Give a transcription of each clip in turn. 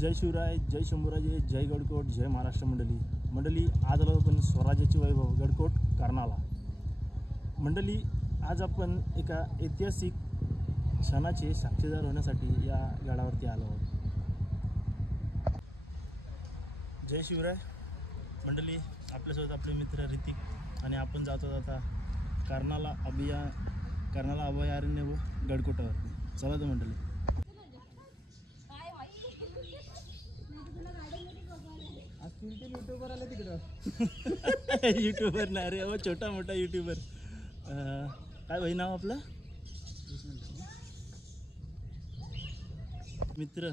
जय शिवराय, जय शंभूराजे, जय गडकोट, जय महाराष्ट्र मंडळी. आज आलो आपण स्वराज्याचे वैभव गडकोट कर्नाला. मंडळी, आज आपण एका ऐतिहासिक क्षणाचे साक्षीदार होण्यासाठी या गडावरती आलो आहोत. जय शिवराय मंडळी, आपल्यासोबत आपले मित्र ऋतिक आणि आपण जातो आता कर्नाला अभयारण्य व गडकोटावरती. चला तर मंडळी. युट्यूबर आले तिकडं. युट्यूबर नाही रे, छोटा मोठा युट्यूबर. काय भाई नाव आपलं? मित्र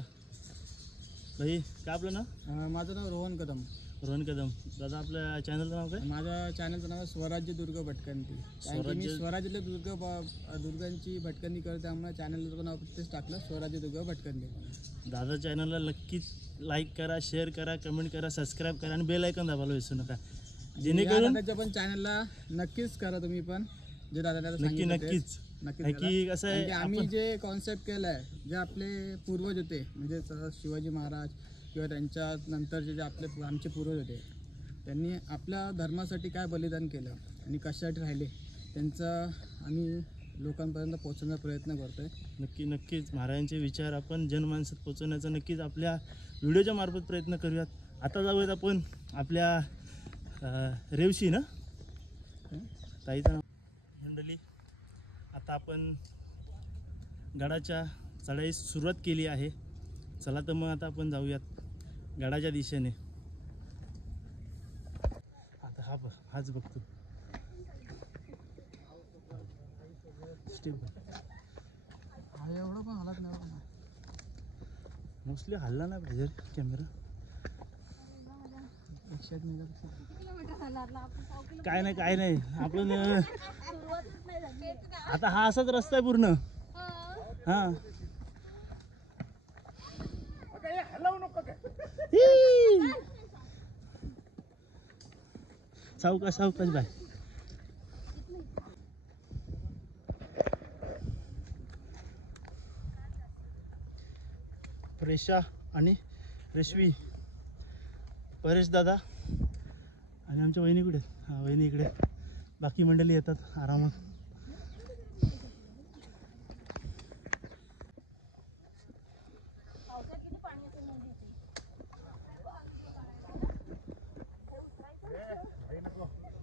भाई काय आपलं नाव? माझं नाव रोहन कदम. रोहन कदम. दादा आपल्या चॅनलचं नाव काय? माझ्या चॅनलचं नाव स्वराज्य दुर्ग भटकंती. मी स्वराज्यातल्या दुर्गांची भटकंती करते, त्यामुळे चॅनलचं नाव तेच टाकलं, स्वराज्य दुर्ग भटकंती. दादा चॅनलला नक्कीच लाईक करा, शेअर करा, कमेंट करा, सबस्क्राईब करा आणि बेल आयकॉन दाबायला विसरू नका, जेणेकरून दादाच्या पण चॅनलला नक्कीच करा तुम्ही पण, जे दादाला नक्कीच की कसं आहे, आम्ही जे कॉन्सेप्ट केलाय, जे आपले पूर्वज होते म्हणजे शिवाजी महाराज किंवा त्यांच्या नंतरचे जे आमचे पूर्वज होते, त्यांनी आपल्या धर्मासाठी काय बलिदान केलं आणि कशासाठी राहिले, त्यांचा आम्ही लोकांपर्यंत पोहोचवण्याचा प्रयत्न करतोय. नक्कीच महाराजांचे विचार आपण जनमानसात पोहोचवण्याचा नक्कीच आपल्या व्हिडिओच्या मार्फत प्रयत्न करूयात. आता जाऊयात आपण आपल्या रेवशी ना ताईचं नाव मंडळी. आता आपण गडाच्या चढाईस सुरुवात केली आहे. चला तर मग आता आपण जाऊयात गडाच्या दिशेने. आता हाच बघतो एवढं पण हलत नाही, मोस्टली हल्ला नाही पाहिजे कॅमेरा. काय नाही आपण आता हा असाच रस्ता आहे पूर्ण. हा सावकाश बाय. प्रेषा आणि रेशवी, परेश दादा आणि आमच्या वहिनी कुठे? हा वहिनी इकडे. बाकी मंडळी येतात आरामात.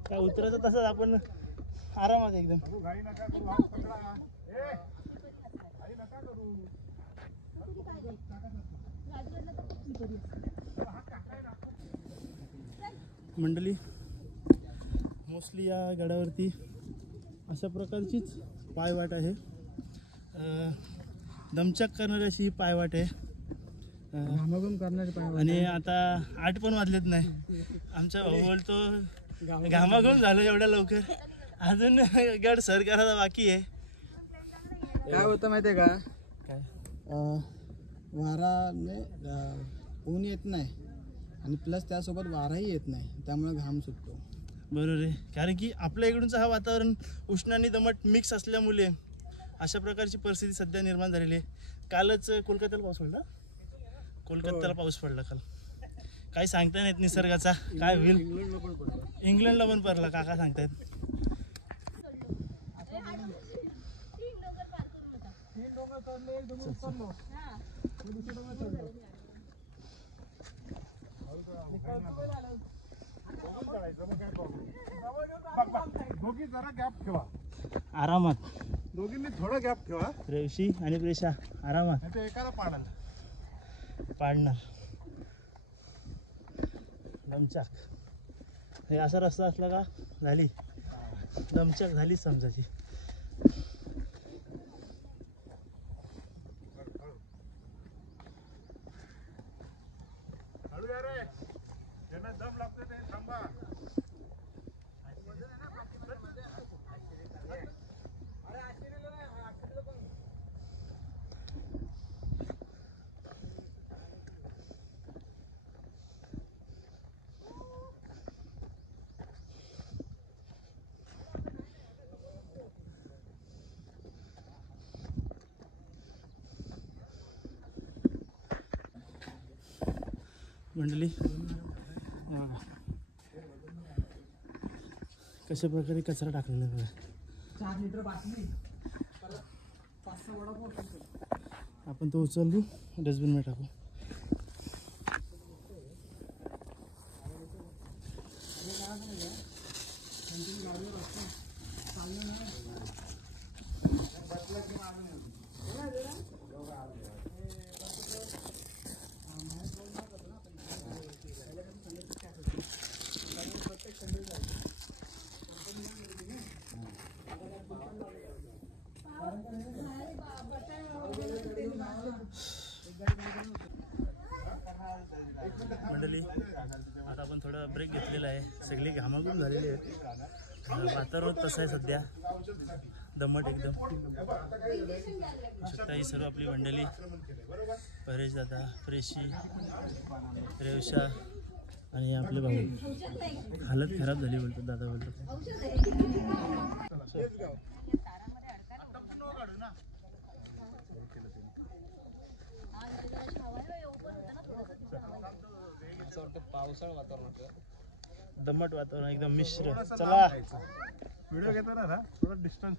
काय उतरायचं तसंच आपण आरामात एकदम. मंडळी, मोस्टली या गडावरती अशा प्रकारचीच पायवाट आहे. दमचक करणारी अशी ही पायवाट आहे. आणि आता 8 पण वाजलेत नाही. आमचा भाऊ बोलतो घामाघूम झालं एवढ्या लवकर, अजून गड सर करायचा बाकी आहे. काय होतं माहिती आहे का? काय वाराने ऊन येत नाही आणि प्लस त्यासोबत वाराही येत नाही, त्यामुळे घाम सुटतो. बरोबर आहे, कारण की आपल्या इकडूनचं हा वातावरण उष्ण आणि दमट मिक्स असल्यामुळे अशा प्रकारची परिस्थिती सध्या निर्माण झालेली आहे. कालच कोलकात्याला पाऊस पडला. कोलकात्याला पाऊस पडला काल. काही सांगता नाहीत निसर्गाचा काय होईल. इंग्लंडला पण पडला काका सांगतायत. दोघी जरा गॅप ठेवा, आरामात. दोघींनी थोडा गॅप ठेवा. रेवशी आणि प्रेषा आरामात. एकाला पाडणार दमचाक. हे असा रस्ता असला का झाली दमचाक, झाली समजायची. मंडळी कशा प्रकारे कचरा टाकलेला आहे बघा. 4 लिटर बाटली, 5-6 वडापाव. आपण तो उचलू डस्टबिनमध्ये टाकू. मंडळी आता आपण थोडा ब्रेक घेतलेला आहे. सगळी घामाघूम झालेली आहेत. वातावरण तसं आहे सध्या दमट एकदम. शकता ही सर्व आपली मंडळी परेश दादा, प्रेशी, रेवशा आणि आपले भाऊ. हालत खराब झाली बोलतो दादा बोलतो. पावसाळा वातावरण, दमट वातावरण एकदम मिश्र. चला व्हिडिओ घेताना ना थोडा डिस्टन्स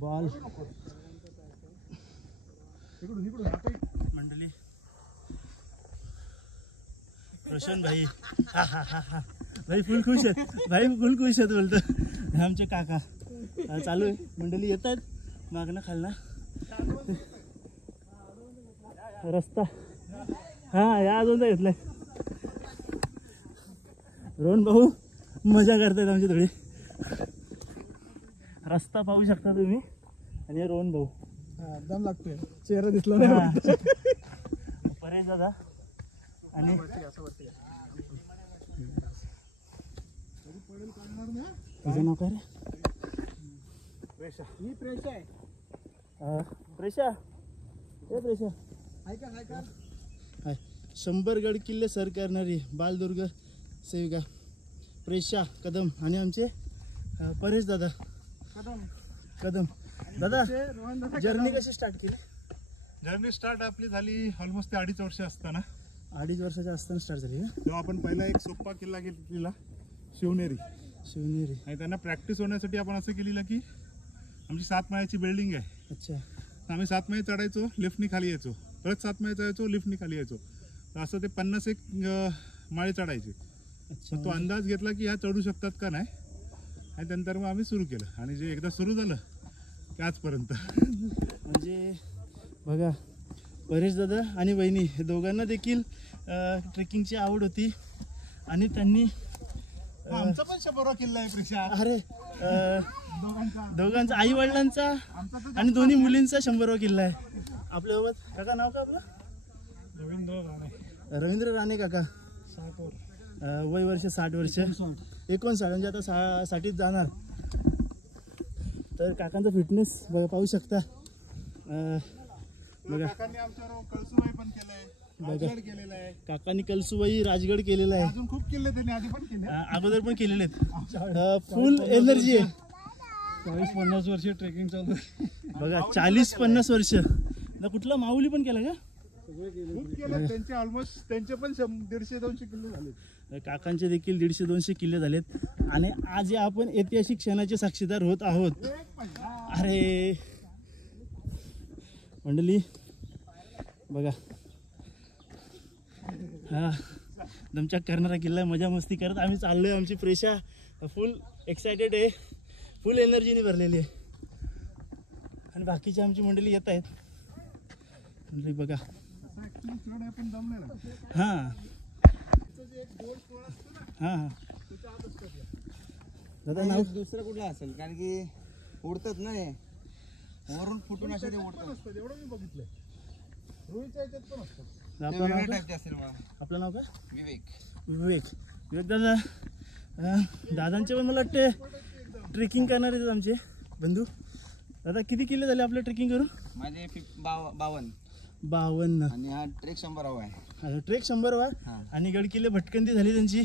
बॉल इकडून मंडळी. रोशन भाई भाई फुल खुश आहेत. भाई फुल खुश आहेत बोलतो. आमचे काका चालू आहे. मंडळी येत आहेत मागणं खालना रस्ता. हा या अजूनचा घेतलाय. रोहन भाऊ मजा करतायत आमची थोडी. रस्ता पाहू शकता तुम्ही. आणि रोहन भाऊ दम लागतोय, चेहरा दिसला नाही. परेश दादा आणि तुझं नाव काय रे? ही प्रेशा आहे. प्रेशा ए प्रेशा ऐका हाय. 100 गड किल्ले सर करणारी बालदुर्ग सेविका प्रेशा कदम आणि आमचे परेश दादा कदम. दादा जर्नी कशी स्टार्ट केली? जर्नी स्टार्ट आपली झाली ऑलमोस्ट 2.5 वर्ष असताना. 2.5 वर्षाच्या असताना स्टार्ट झाली का? तेव्हा आपण पहिला एक सोप्पा किल्ला घेतलेला शिवनेरी. आणि त्यांना प्रॅक्टिस होण्यासाठी आपण असं केलेलं की आमची 7 माळ्याची बिल्डिंग आहे. अच्छा. आम्ही 7 माळे चढायचो, लिफ्टनी खाली यायचो, परत 7 माळे चढायचो, लिफ्टनी खाली यायचो. तर असं ते 51 माळे चढायचे. अच्छा. तो अंदाज घेतला की ह्या चढू शकतात का नाही, आणि त्यानंतर मग आम्ही सुरू केलं. आणि जे एकदा सुरू झालं की आजपर्यंत. म्हणजे बघा परेश दादा आणि वहिनी हे दोघांना देखील ट्रेकिंगची आवड होती. आणि त्यांनी आमचा पण 100 किल्ला आहे प्रेशा. अरे दोघांचा आई वडिलांचा आणि दोन्ही मुलींचा 100वा किल्ला आहे. आपल्यासोबत काका नाव का आपलं? रवींद्र राणे काका. वय वर्ष 60 वर्ष 59 म्हणजे आता 60 जाणार. तर काकांचा फिटनेस बघा पाहू शकता. बघा काकांनी आमच्यावर कळसुबाई पण केलंय, राजगड केलेला आहे. काकांनी कलसुबाई राजगड केलेला आहे. अजून खूप किल्ले त्यांनी आधी पण केले, अगोदर पण केलेले आहेत. फुल एनर्जी आहे. 40-50 वर्ष ट्रेकिंग चालू आहे. बघा 40-50 वर्ष. कुठला माऊली पण केला का? खूप केले त्यांचे. ऑलमोस्ट त्यांचे पण 150-200 किल्ले झाले. काकांचे देखील 150-200 किल्ले झालेत. आणि आज आपण ऐतिहासिक क्षणाचे साक्षीदार होत आहोत. अरे मंडळी बघा हा दमचाक करणारा किल्ला. मजा मस्ती करत आम्ही चाललोय. आमची प्रेशा फुल एक्सायटेड आहे, फुल एनर्जीने भरलेली आहे. आणि बाकीची आमची मंडळी येत आहेत. मंडळी बघा हां हां हां दादा नाव दुसरं कुठलं असेल, कारण की उडतात ना हे वरून फुटून असे ते उडतात. एवढं मी बघितलंय. रुईच्या याच्यात पण असतात. आपलं नाव काय? आपलं नाव काय? विवेक दादा. दादांचे पण मला वाटते ट्रेकिंग करणार आहेत आमचे बंधू. दादा किती किल्ले झाले आपल्या ट्रेकिंग करून? माझे 52 52. आणि हा ट्रेक 100 आहे. ट्रेक 100 वा. आणि गड किल्ले भटकंती झाली त्यांची.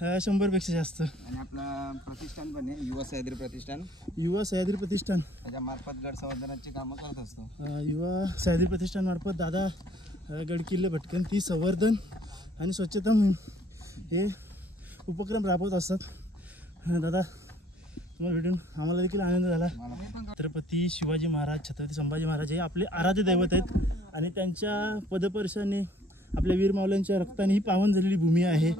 100पेक्षा जास्त. आणि आपला प्रतिष्ठान पण आहे युवा सह्याद्री प्रतिष्ठान. युवा सह्याद्री प्रतिष्ठान त्याच्यामार्फत गड संवर्धनाची कामं करत असतो. युवा सह्याद्री प्रतिष्ठानमार्फत दादा गडकिल्ले भटकंती संवर्धन आणि स्वच्छता मोहीम हे उपक्रम राबवत असतात. दादा तुम्हाला भेटून आम्हाला देखील आनंद झाला. छत्रपती शिवाजी महाराज, छत्रपती संभाजी महाराज हे आपले आराध्य दैवत आहेत आणि त्यांच्या पदस्पर्शाने आपल्या वीर मावल्यांच्या रक्ताने ही पावन झालेली भूमी आहे.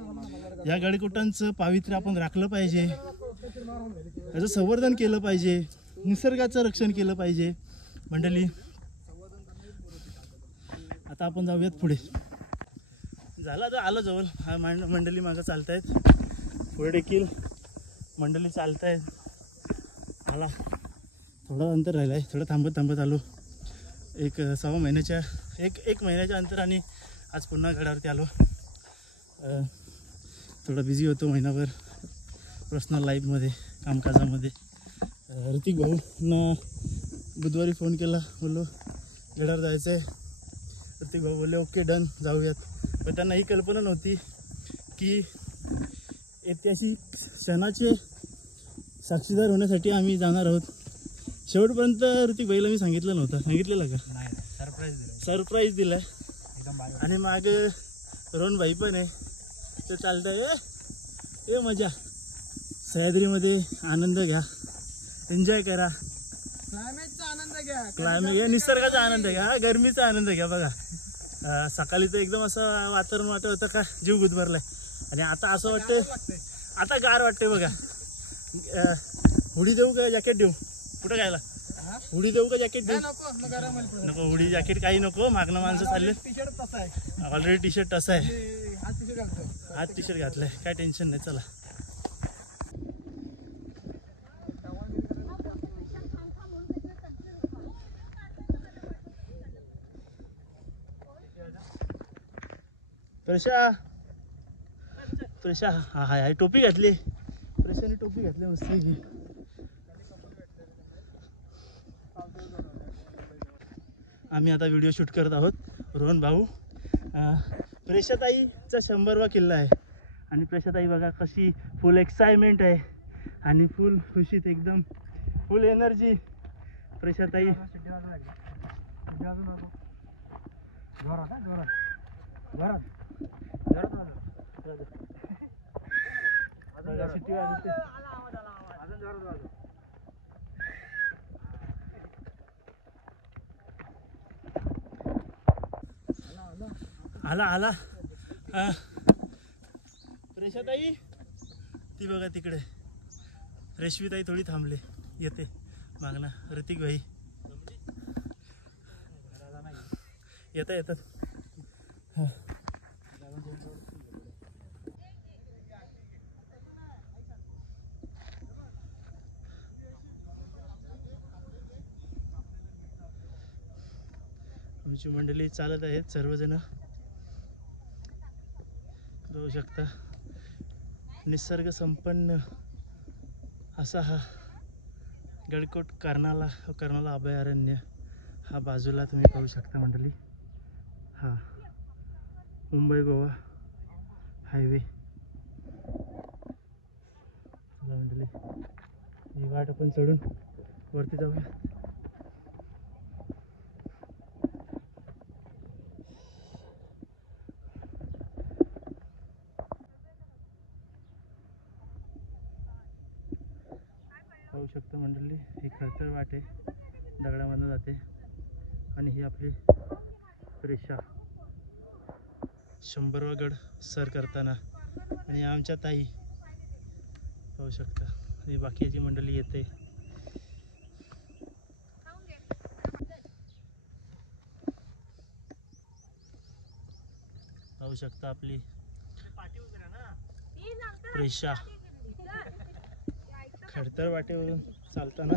या गडकोटांचं पावित्र्य आपण राखलं पाहिजे, याचं संवर्धन केलं पाहिजे, निसर्गाचं रक्षण केलं पाहिजे. मंडळी आता आपण जाऊयात पुढे. झालं आता आलं जवळ. हा मंडळी मागं चालत आहेत, पुढे देखील मंडळी चालत आहेत. मला थोडं अंतर राहिलं आहे, थोडं थांबत आलो. एक महिन्याच्या अंतराने आज पुन्हा गडावरती आलो. थोडा बिझी होतो महिनाभर पर्सनल लाईफमध्ये, कामकाजामध्ये. ऋतिक भाऊंना बुधवारी फोन केला, बोललो गडावर जायचं आहे. ऋतिक भाऊ बोलले ओके डन जाऊयात. पण त्यांना ही कल्पना नव्हती की ऐतिहासिक क्षणाचे साक्षीदार होण्यासाठी आम्ही जाणार आहोत. शेवटपर्यंत ऋतिक भाईला मी सांगितलेलं का? नाही, सरप्राईज दिलाय. आणि माग रोहन भाई पण आहे, ते चालतंय. मजा सह्याद्रीमध्ये आनंद घ्या, एन्जॉय करा. क्लायमेटचा आनंद घ्या, क्लायमेट निसर्गाचा आनंद घ्या, गरमीचा आनंद घ्या. बघा सकाळी तर एकदम असं वातावरण वाटत होतं का जीव गुदमरलाय, आणि आता असं वाटतं, आता गार वाटते. बघा हुडी देऊ का जॅकेट देऊ? कुठं खायला हुडी देऊ का जॅकेट देऊ? नको हुडी जॅकेट काही नको. मागणं माणसं चालले. ऑलरेडी टी शर्ट तसा आहे, हात टी शर्ट घातलाय, काय टेन्शन नाही. चला प्रेशा हा टोपी घातली, प्रेशाने टोपी घातली मस्त. आम्ही आता व्हिडिओ शूट करत आहोत. रोहन भाऊ, प्रेषाताईचा 100वा किल्ला आहे. आणि प्रेषाताई बघा कशी फुल एक्साइटमेंट आहे आणि फुल खुशीत, एकदम फुल एनर्जी. प्रेषाताई शिट्टी वाजवते. आला प्रेषाताई ती बघा तिकडे. रेशवीताई थोडी थांबले, येते मागणं. ऋतिक भाई येतात. आमची मंडळी चालत आहेत सर्वजण, बघू शकता. निसर्ग संपन्न असा हा गडकोट कर्नाला अभयारण्य. हा बाजूला तुम्ही पाहू शकता मंडळी, हा मुंबई गोवा हायवे. चला मंडळी, ही वाट आपण चढून वरती जाऊया. पाहू शकता मंडळी, ही खडतर वाट आहे, दगडामधून जाते. आणि ही आपली प्रेषा 100वा गड सर करताना. आणि आमच्या ताई पाहू शकता, आणि बाकीची मंडळी येते. पाहू शकता आपली प्रेषा खडतर वाटेवरून चालताना.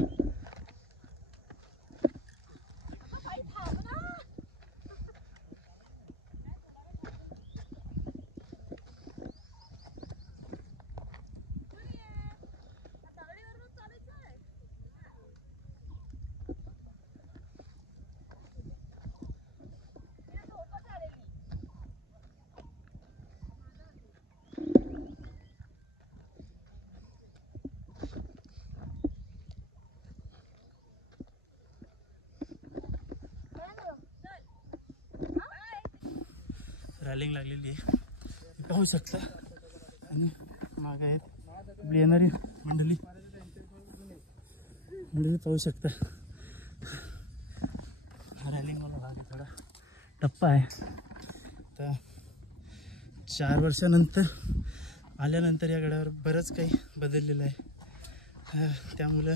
रॅलिंग लागलेली आहे पाहू शकता. आणि माग आहेत आपली येणारी मंडळी पाहू शकता. हा रॅलिंगवाला भाग आहे, थोडा टप्पा आहे. तर 4 वर्षानंतर आल्यानंतर या गडावर बरंच काही बदललेलं आहे. त्यामुळं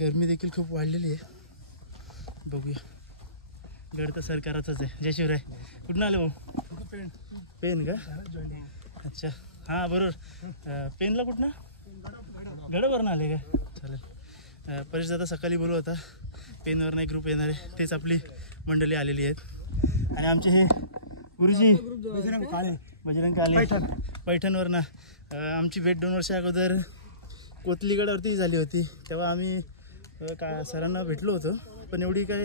गरमी देखील खूप वाढलेली आहे. बघूया. गड तर सरकाराचाच आहे. जय शिवराय. कुठून आले भाऊ? पेन का? अच्छा हां बरोबर. पेनला कुठनं? गडावरनं आले का? चालेल. परेश दादा सकाळी बोलू होता पेनवरनं एक ग्रुप येणार आहे, तेच आपली मंडळी आलेली आहेत. आणि आमचे हे गुरुजी बजरंग काळे पैठणवरनं आमची भेट 2 वर्षा अगोदर कोतलीगडावरती झाली होती. तेव्हा आम्ही सरांना भेटलो होतो, पण एवढी काय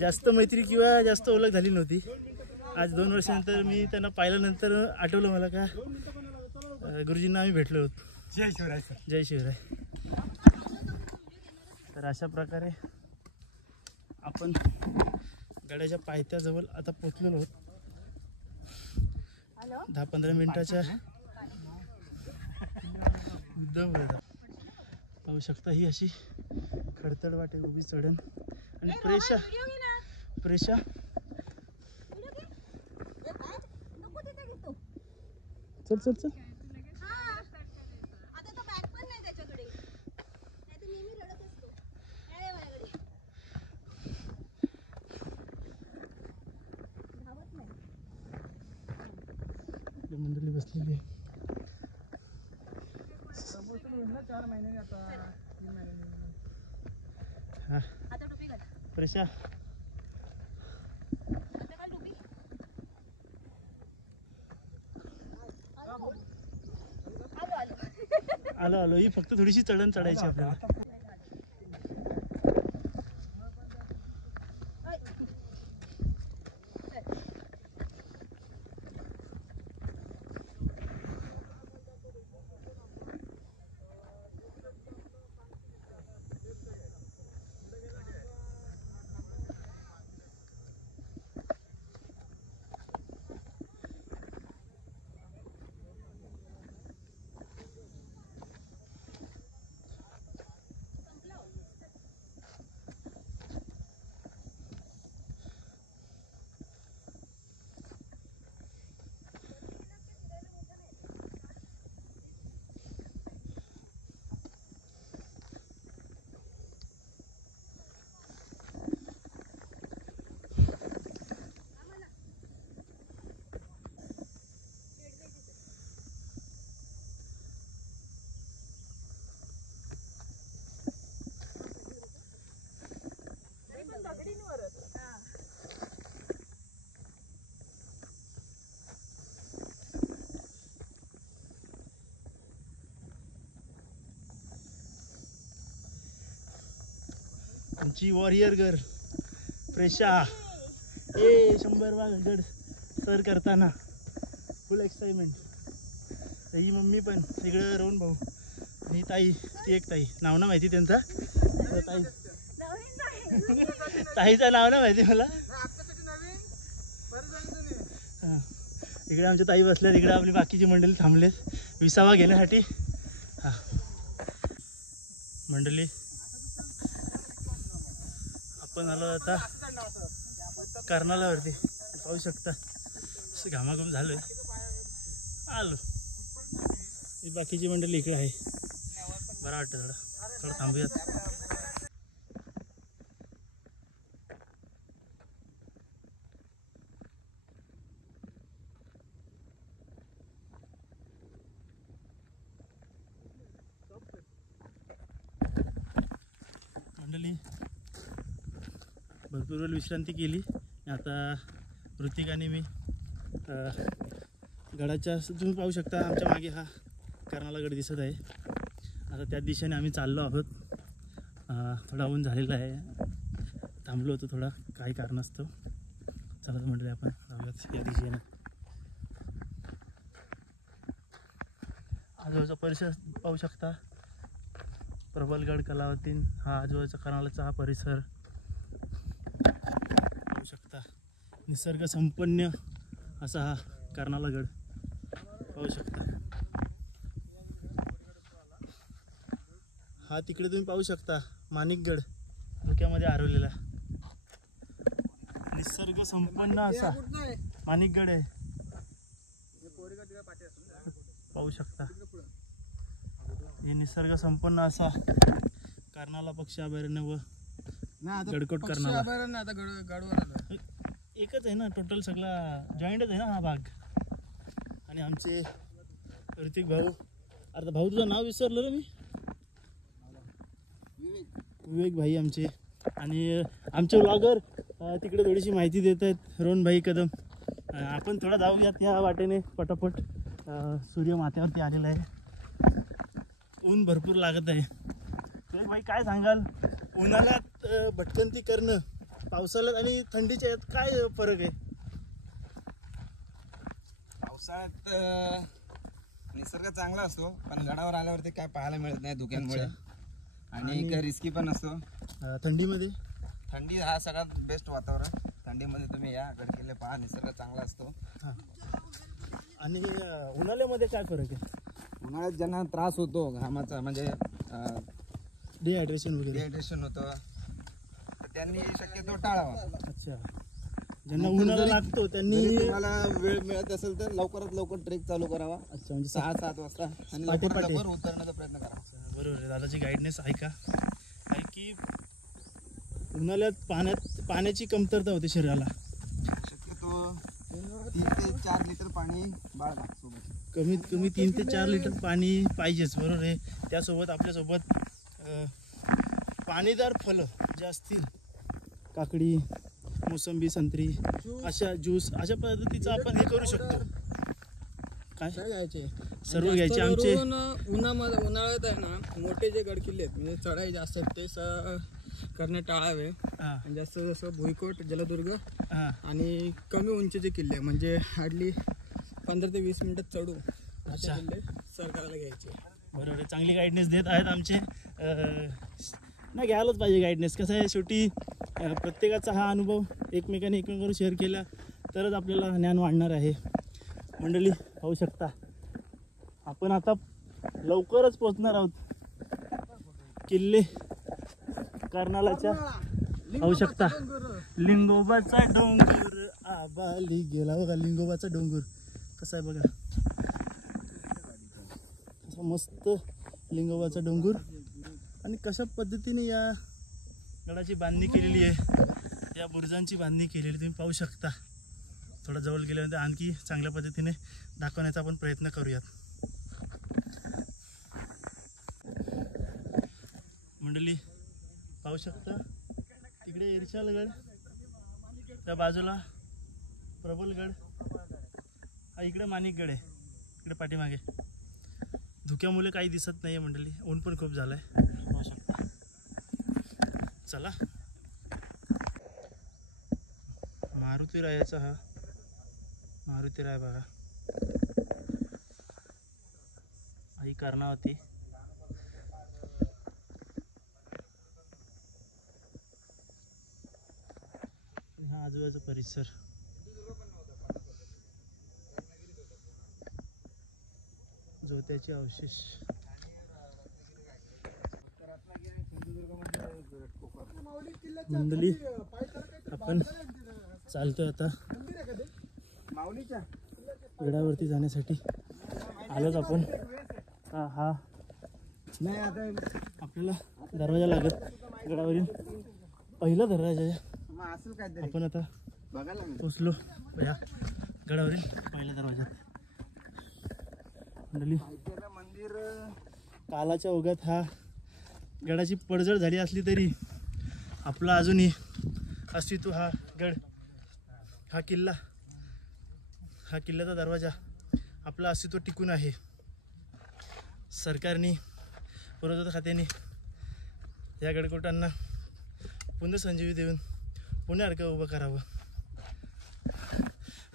जास्त मैत्री किंवा जास्त ओळख झाली नव्हती. आज 2 वर्षानंतर मी त्यांना पाहिल्यानंतर आठवलं मला का गुरुजींना आम्ही भेटलो होतो. जय शिवराय सर. जय शिवराय. तर अशा प्रकारे आपण गडाच्या पायथ्याजवळ आता पोचलेलो आहोत. 10-15 मिनिटाच्या पाहू शकता. ही अशी खडतड वाटे उभी चढण आणि प्रेशा चल मंडळी बसलेली आहे. 4 महिने आता 3 महिने. हा प्रेशा आलो. ही फक्त थोडीशी चढण चढायची आपल्याला. आमची वॉरियर गर्ल प्रेशा 100 गड सर करताना फुल एक्साइटमेंट. ही मम्मी पण इकडं रोहन भाऊ आणि ताई, ती एक ताई, नाव ना माहिती त्यांचा ताईचं नाव ना माहिती मला. हां इकडे आमच्या ताई बसल्यात, इकडे आपली बाकीची मंडळी थांबलेत विसावा घेण्यासाठी. हां मंडळी आपण आलो आता कर्नालावरती. पाहू शकता असं घामाघूम झालं. आलो. ही बाकीची मंडळी इकडे आहे. बरं वाटतं थोडं थांबूयात. मंडळी भरपूर वेळ विश्रांती केली. आता ऋतिकाने मी गडाच्या तुम्ही पाहू शकता आमच्या मागे हा कर्नाला गड दिसत आहे. आता त्या दिशेने आम्ही चाललो आहोत. थोडा ऊन झालेला आहे, थांबलो होतो थोडा काही कारणास्तव. चला म्हटलं आपण जाऊयात या दिशेने. आजूबाजूचा परिसर पाहू शकता. प्रबलगड कलावतीन हा आजूबाजूचा कर्नालाचा हा परिसर पाहू शकता. निसर्ग संपन्न असा हा कर्नाला गड पाहू शकता. हा तिकडे तुम्ही पाहू शकता माणिकगड धुक्यामध्ये हरवलेला. निसर्ग संपन्न असा माणिकगड आहे, पाहू शकता. हे निसर्ग संपन्न असा कर्नाला पक्षी अभयारण्य व गडकोट कर्नाला आता गडवर आलो. एकच आहे ना, टोटल सगळा जॉईंटच आहे ना हा भाग. आणि आमचे ऋतिक भाऊ, अरे भाऊ तुझं नाव विसरलं रे मी, विवेक भाई आमचे. आणि आमचे व्लॉगर तिकडे थोडीशी माहिती देत आहेत, रोहन भाई कदम. आपण थोडा जाऊयात या वाटेने पटापट. सूर्य माथ्यावरती आलेला आहे, ऊन भरपूर लागत आहे. विवेक भाई काय सांगाल, उन्हाळ्यात भटकंती करणं, पावसाळ्यात आणि थंडीच्या यात काय फरक आहे? पावसाळ्यात निसर्ग चांगला असतो, पण गडावर आल्यावरती काय पाहायला मिळत नाही धुक्यांमुळे. आणि काही रिस्की पण असतो. थंडीमध्ये थंडी हा सगळ्यात बेस्ट वातावरण. थंडीमध्ये तुम्ही या गड किल्ले पहा, निसर्ग चांगला असतो. आणि उन्हाळ्यामध्ये काय फरक आहे? उन्हाळ्यात ज्यांना त्रास होतो घामाचा, म्हणजे डिहायड्रेशन वगैरे, डिहायड्रेशन होतं, तर त्यांनी शक्यतो टाळावा. अच्छा, ज्यांना उन्हाळा लागतो त्यांनी, तुम्हाला वेळ मिळत असेल तर लवकरात लवकर ट्रेक चालू करावा. अच्छा, म्हणजे 6-7 वाजता आणि पाटे लवकर पाटे लवकर उतरण्याचा प्रयत्न करा. बरोबर आहे, दादाची गाईडनेस ऐका. आहे की उन्हाळ्यात पाण्याची कमतरता होते शरीराला. शक्यतो 3 ते 4 लिटर पाणी बाळगा सोबत. कमीत कमी 3 ते 4 लिटर पाणी पाहिजेच, बरोबर आहे. त्यासोबत आपल्यासोबत पाणीदार फळं जे असतील, काकडी, मोसंबी, संत्री, अशा ज्यूस, अशा पद्धतीचं आपण हे करू शकतो. काय घ्यायचे सर्व घ्यायचे. आमचे उन्हाळ्यात आहे ना, मोठे जे गडकिल्ले आहेत म्हणजे चढाई जास्त आहेत ते करणे टाळावे. आणि जास्त जसं भुईकोट, जलदुर्ग आणि कमी उंचीचे किल्ले, म्हणजे हार्डली 15 ते 20 मिनिटात चढू असे किल्ले सर करायला घ्यायचे. बरोबर आहे, चांगली गाईडनेस देत आहेत आमचे. नाही, घ्यायलाच पाहिजे गाईडनेस. कसं आहे, शेवटी प्रत्येकाचा हा अनुभव एकमेकांवर शेअर केला तरच आपल्याला ज्ञान वाढणार आहे. मंडळी पाहू शकता, आपण आता लवकरच पोचणार आहोत किल्ले कर्नालाच्या. पाहू शकता लिंगोबाचा डोंगर आबाली गेला बघा. लिंगोबाचा डोंगर कसा आहे बघा, कसा मस्त लिंगोबाचा डोंगर. आणि कशा पद्धतीने या गडाची बांधणी केलेली आहे, या बुरुजांची बांधणी केलेली तुम्ही पाहू शकता. थोडं जवळ गेल्यानंतर आणखी चांगल्या पद्धतीने दाखवण्याचा आपण प्रयत्न करूयात. मंडळी पाहू शकता, तिकडे एरशालगड, त्या बाजूला प्रबलगड, हा इकडे माणिकगड आहे, इकडे पाठीमागे. धुक्यामुळे काही दिसत नाही आहे मंडळी, ऊन पण खूप झालं आहे, पाहू शकता. चला, मारुतीरायाचा हा मारुतीराय बघा, आई कर्णावती. हा आजूबाजूचा परिसर. जोत्याचे अवशेष. मंडळी आपण चालतोय आता गडावरती जाण्यासाठी. आलोच आपण. हा नाही, आता आपल्याला दरवाजा लागत गडावरील पहिला दरवाजा. आपण आता पोचलो या गडावरील पहिल्या दरवाजात. मंडळी मंदिर कालाच्या ओघात हा गडाची पडझड झाली असली तरी आपला अजूनही अस्तित्व, हा गड, हा किल्ला, हा किल्ल्याचा दरवाजा आपलं अस्तित्व टिकून आहे. सरकारने, पुरातत्व खात्याने या गडकोटांना पुनर्संजीवी देऊन पुण्यासारखं उभं करावं.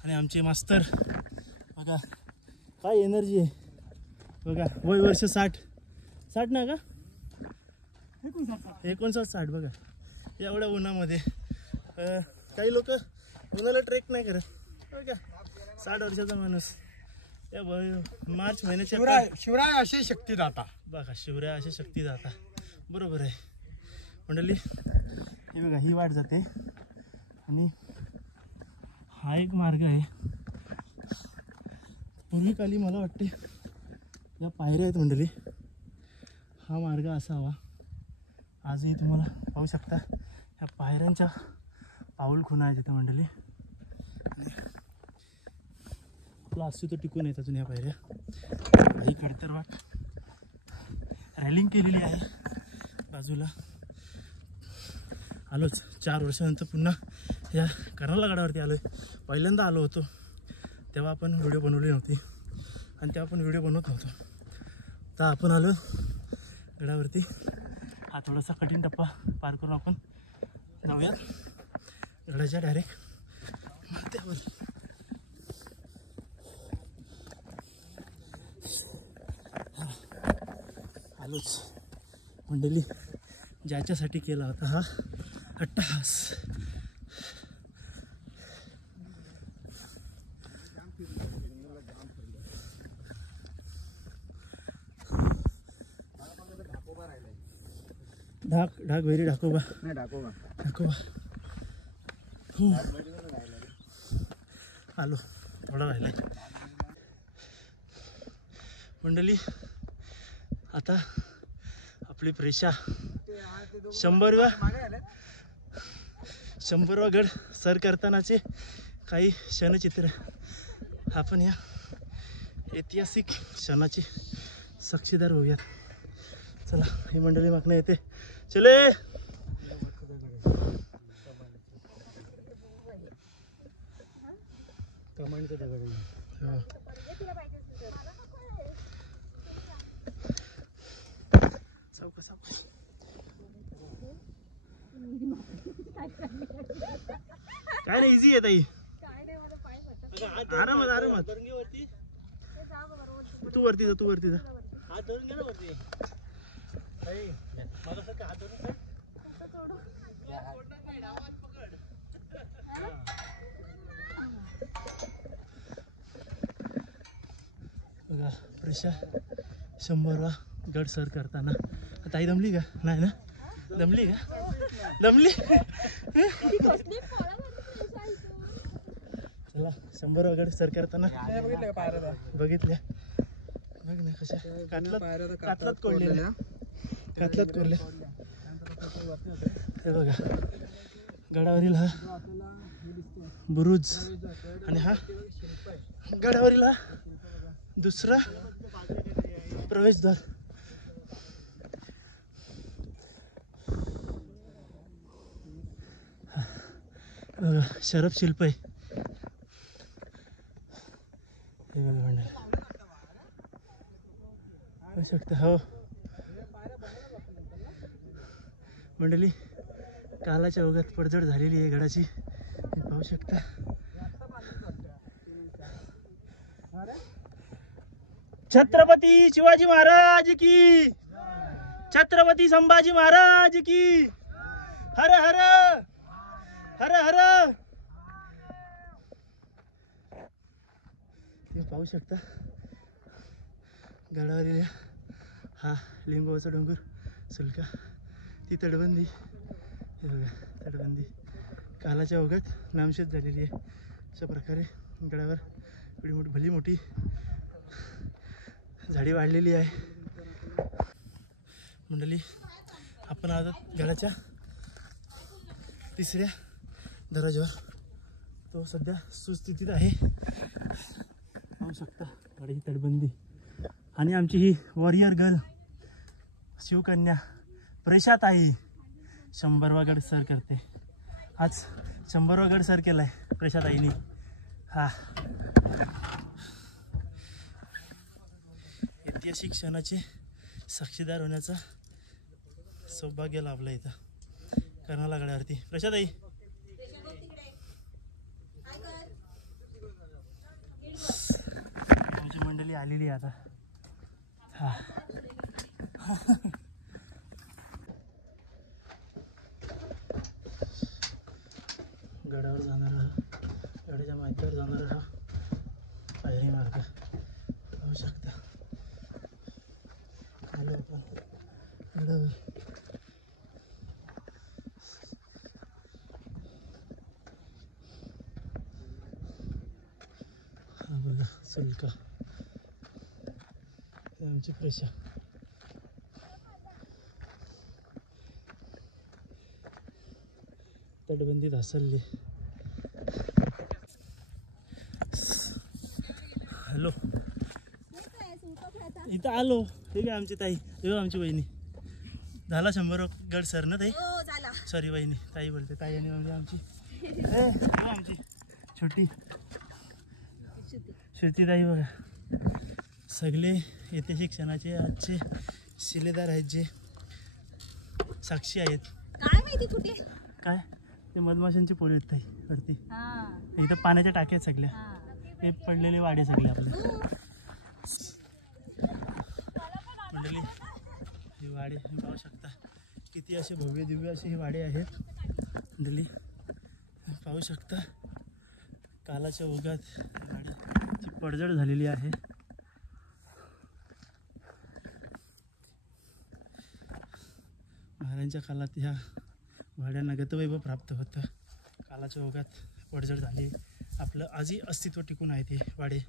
आणि आमचे मास्तर बघा, काय एनर्जी आहे बघा. वय वर्ष 60 ना का 59 बघा. एवढ्या उन्हामध्ये काही लोक उन्हाला ट्रेक नाही करत हो का. 60 वर्षाचा माणूस मार्च महिन्याच्या शिवराय अशी शक्तिदाता बघा. शिवराय अशी शक्तिदाता बरोबर आहे मंडळी. हे बघा ही वाट जाते आणि हा एक मार्ग आहे. पूर्वीकाली मला वाटते या पायऱ्या आहेत मंडळी. हा मार्ग असावा. आजही तुम्हाला पाहू शकता ह्या पायऱ्यांच्या पाऊल खुणा आहेत तिथं मंडळी. आपला अस्तित्व टिकून येत अजून ह्या पायऱ्या. काही खडतर वाट रॅलिंग केलेली आहे बाजूला. आलोच 4 वर्षानंतर पुन्हा या कर्नाला गडावरती आलो आहे. पहिल्यांदा आलो होतो तेव्हा आपण व्हिडिओ बनवली नव्हती आणि तेव्हा आपण व्हिडिओ बनवत नव्हतो. तर आपण आलो गडावरती. हा थोडासा कठीण टप्पा पार करून आपण जाऊयात गडाच्या डायरेक्ट माथ्यावर. आलोच मंडळी. ज्याच्यासाठी केला होता हा अट्टहास. ढाक भैरी ढाकोबा नाही ढाकोबा ढाकोबा. हो आलो. थोडा राहिलाय मंडळी. आता आपली प्रेषा 100वा गड सर करतानाचे काही क्षणचित्र आपण या ऐतिहासिक क्षणाची साक्षीदार होऊयात. चला ही मंडळी मागणं येते. चले कमांडचं दगड. सावकाश सावकाश. काय नाही इझी आहे ताई. आरामात आरामात. तू वरती जा. तू वरती जा. हात धरून घे ना वरती. बघा प्रेषा 100वा गड सर करताना. ताई दमली का. नाही ना दमली का. दमली. चला 100वा गड सर करताना बघितल्या. बघ ना कशा कातलात कोरलेल्या. कातलात कोरल्या. हे बघा गडावरील हा बुरुज आणि हा गडावरील हा दुसरा प्रवेशद्वार. शरभ शिल्प आहे. हे बघा मंडळी पाहू शकता. हो मंडळी कालाच्या ओघात पडझड झालेली आहे गडाची. पाहू शकता. छत्रपती शिवाजी महाराज की. छत्रपती संभाजी महाराज की. हर हर हर हर. तुम्ही पाहू शकता गडावरील हा लिंगोबाचा डोंगर सुलका. ती तटबंदी. हे बघा तटबंदी कालाच्या ओघात नामशेष झालेली आहे. अशा प्रकारे गडावर एवढी भली मोठी झाडी वाढलेली आहे मंडळी. आपण आता गडाच्या 3ऱ्या दरवाजावर. तो सध्या सुस्थितीत आहे. पाहू शकता गाडी तटबंदी. आणि आमची ही वॉरियर गर्ल शिवकन्या प्रेषाताई 100वा गड सर करते. आज 100वा गड सर केलाय प्रेषाताईनी. हा ऐतिहासिक क्षणाचे साक्षीदार होण्याचा सौभाग्य लाभलं इथं कर्नाला गडावरती. प्रशाताई आमची मंडळी आलेली आता. हा गडावर जाणार रस्त्यावर जाणारा हा पायरी मार्ग पाहू शकता. आलो आपण गडावर. हा बघा सुलका, ही आमची प्रेशा. तटबंदी धासरली. हॅलो, इथं आलो. हे काय आमची ताई, हे आमची वहिनी. झाला 100 गड सर ना ताई? सॉरी वहिनी, ताई बोलते. ताई आणि म्हणजे आमची आमची छोटी श्रुती ताई बघा. सगळे येथे शिक्षणाचे आजचे शिलेदार आहेत, जे साक्षी आहेत. काय माहिती कुठे काय ते मधमाशांची पोळी आहेत ताई वरती. इथं पाण्याच्या टाक्या आहेत सगळ्या. हे पडलेले वाडे सगळे आपले मंडळी. ही वाडे हे पाहू शकता, किती असे भव्य दिव्य असे हे वाडे आहेत मंडळी. पाहू शकता कालाच्या ओघात वाड्याची पडझड झालेली आहे. महाराजांच्या काळात ह्या वाड्यांना गतवैभव प्राप्त होतं. कालाच्या ओघात पडझड झाली. आपलं आजही अस्तित्व टिकून आहे ते वाडे.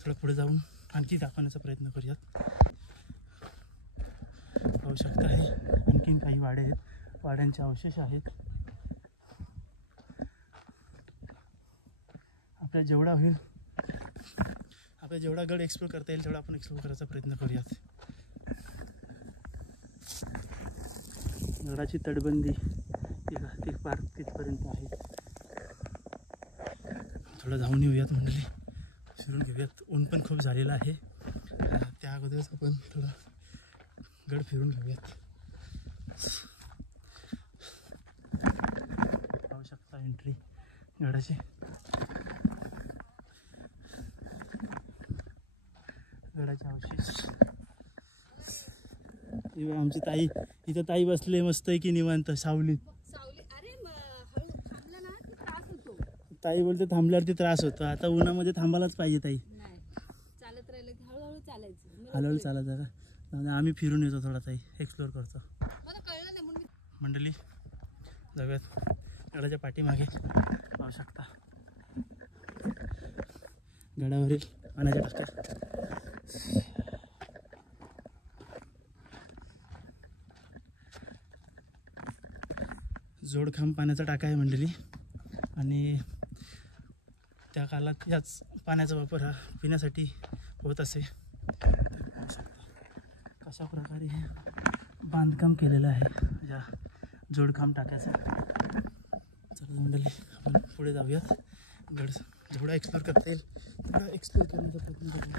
थोडं पुढे जाऊन आणखी दाखवण्याचा प्रयत्न करूयात. पाहू शकता हे आणखीन काही वाडे आहेत, वाड्यांचे अवशेष आहेत. आपल्या जेवढा होईल, आपल्या जेवढा गड एक्सप्लोर करता येईल तेवढा आपण एक्सप्लोर करायचा प्रयत्न करूयात. गडाची तटबंदी ती पार तिथपर्यंत आहे. थोडं धावून येऊयात मंडळी, फिरून घेऊयात. ऊन पण खूप झालेलं आहे. त्या अगोदरच आपण थोडं गड फिरून घेऊयात. पाहू शकता एंट्री गडाची. गडाचे अवशेष. आमची ताई इथं ताई बसले मस्त आहे की निवांत सावलीत. ताई बोलते थांबल्यावरती त्रास होतो. आता उन्हामध्ये थांबायलाच पाहिजे ताई. चालत राहिलं की हळूहळू चालायचं. हळूहळू चालत जरा. आम्ही फिरून येतो थोडा ताई, एक्सप्लोर करतो. मला कळलं नाही म्हणून मंडळी जाऊयात गडाच्या पाठीमागे. पाहू शकता गडावरील पाण्याच्या टाक्या. जोडखांब पाण्याचा टाका आहे मंडळी. आणि त्या काळात याच पाण्याचा वापर हा पिण्यासाठी होत असे. कशा प्रकारे हे बांधकाम केलेलं आहे या जोडखांब टाक्याचं. चला मंडळी आपण पुढे जाऊयात. गड जेवढा एक्सप्लोर करता येईल तेवढा एक्सप्लोर करण्याचा प्रयत्न करूया.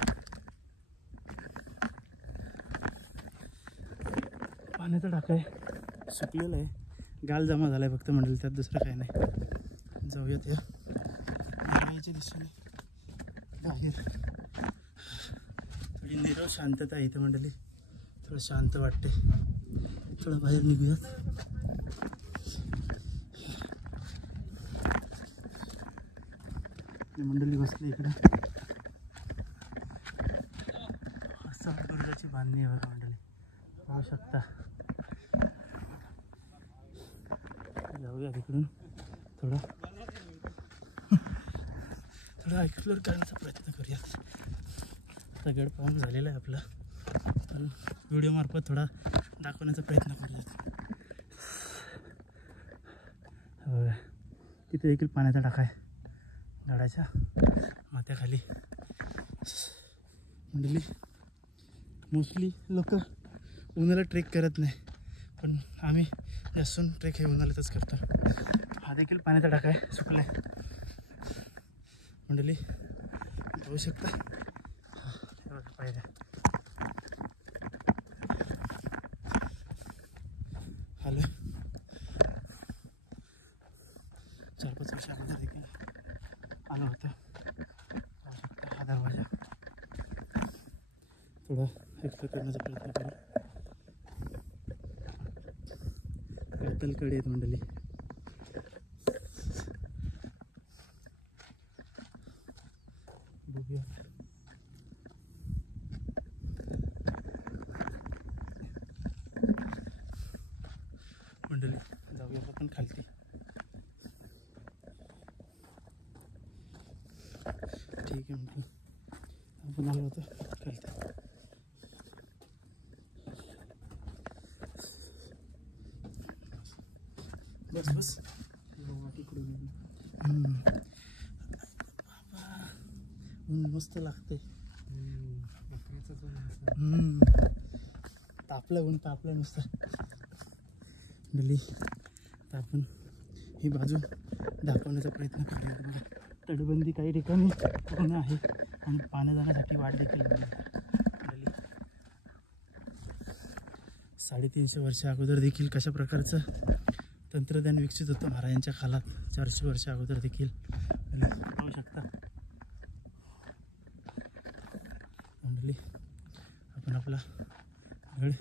पाण्याचा टाका आहे, सुकलेला आहे, गाल जमा झाला आहे फक्त मंडळी, त्यात दुसरं काही नाही. जाऊयात या याच्या दिशेने बाहेर. थोडी निरव शांतता आहे इथं मंडळी, थोडं शांत वाटते. थोडं बाहेर निघूयात. मंडळी बसली इकडे. असं दुर्गाची बांधणी आहे बघा मंडळी, पाहू शकता. जाऊया तिकडून थोडं एक्सप्लोर करण्याचा प्रयत्न करूयात. आता गड पाहून झालेला आहे आपला, पण व्हिडिओमार्फत थोडा दाखवण्याचा प्रयत्न करूयात. बघा तिथे देखील पाण्याचा टाका आहे गडाच्या माथ्याखाली. मंडळी मोस्टली लोक उन्हाळ्यात ट्रेक करत नाही, पण आम्ही जास्त ट्रेक हे उन्हाळ्यातच करतो. हा देखील पाण्याचा टाका आहे, सुकला आहे मंडळी, पाहू शकता. पायऱ्या आलो 4-5 वर्ष अगोदर देखील आलो होतं. पाहू शकता हा दरवाजा. थोडा एक्सप्लोर करण्याचा प्रयत्न करू. तलकडे आहेत मंडळी. आपण खालती. ठीक आहे म्हटलं आपण आलो होतो खालती. बस बस मस्त लागते. तापलं नुसतं डली. तर आपण ही बाजू दाखवण्याचा प्रयत्न करूया. बघा तटबंदी काही ठिकाणी पूर्ण आहे आणि पाण्या जाण्यासाठी वाट देखील डली. 350 वर्ष अगोदर देखील कशा प्रकारचं तंत्रज्ञान विकसित होतं महाराजांच्या काळात. 400 वर्ष अगोदर देखील पाहू शकता मंडळी. आपण आपला गड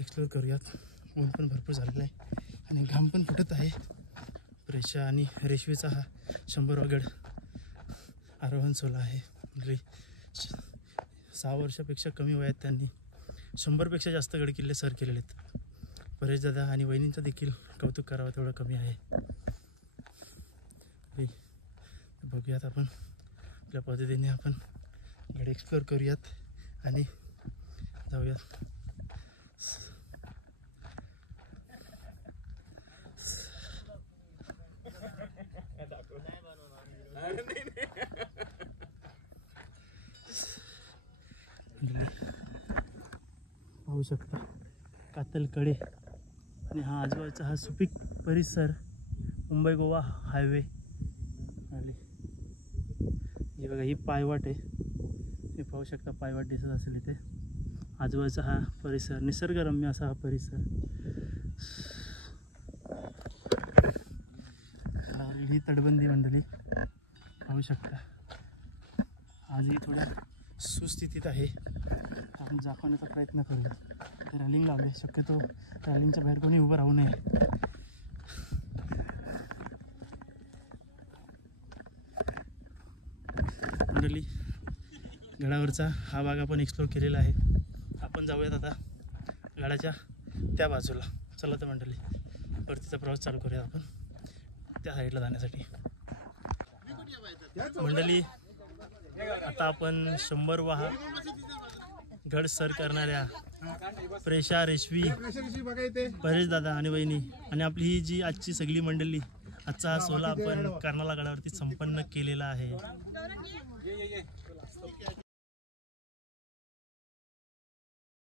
एक्सप्लोर करूयात. ऊन पण भरपूर झालेला आहे आणि घाम पण फुटत आहे. प्रेशा आणि रेशवीचा हा 100वा गड आरोहण सोहळा आहे मंडळी. 6 वर्षापेक्षा कमी वयात त्यांनी 100पेक्षा जास्त गड किल्ले सर केलेले आहेत. परेश दादा आणि वहिनींचं देखील कौतुक करावं तेवढं कमी आहे. बघूयात आपण आपल्या पद्धतीने आपण गड एक्सप्लोर करूयात आणि जाऊयात. पाहू शकता कातल कडे आणि हा आजूबाजूचा हा सुपीक परिसर. मुंबई गोवा हायवे आले. हे बघा ही पायवाट आहे. हे पाहू शकता पायवाट दिसत असेल इथे. आजूबाजूचा हा परिसर निसर्गरम्य असा हा परिसर. ही तटबंदी मंडळी पाहू शकता आजही थोड्या सुस्थितीत आहे. आपण दाखवण्याचा प्रयत्न करूया. रॅलिंग लावले. शक्यतो रॅलिंगच्या बाहेर कोणी उभं राहू नये. मंडळी गडावरचा हा भाग आपण एक्सप्लोर केलेला आहे. आपण जाऊयात आता गडाच्या त्या बाजूला. चला तर मंडळी परतीचा प्रवास चालू करूया आपण त्या साईडला जाण्यासाठी. मंडळी आता आपण 100वा गड सर करणाऱ्या प्रेशा, रेशवी, परेश दादा आणि वहिनी आणि आपली ही जी आजची सगळी मंडळी आजचा हा सोहळा आपण कर्नाला गडावरती संपन्न केलेला आहे.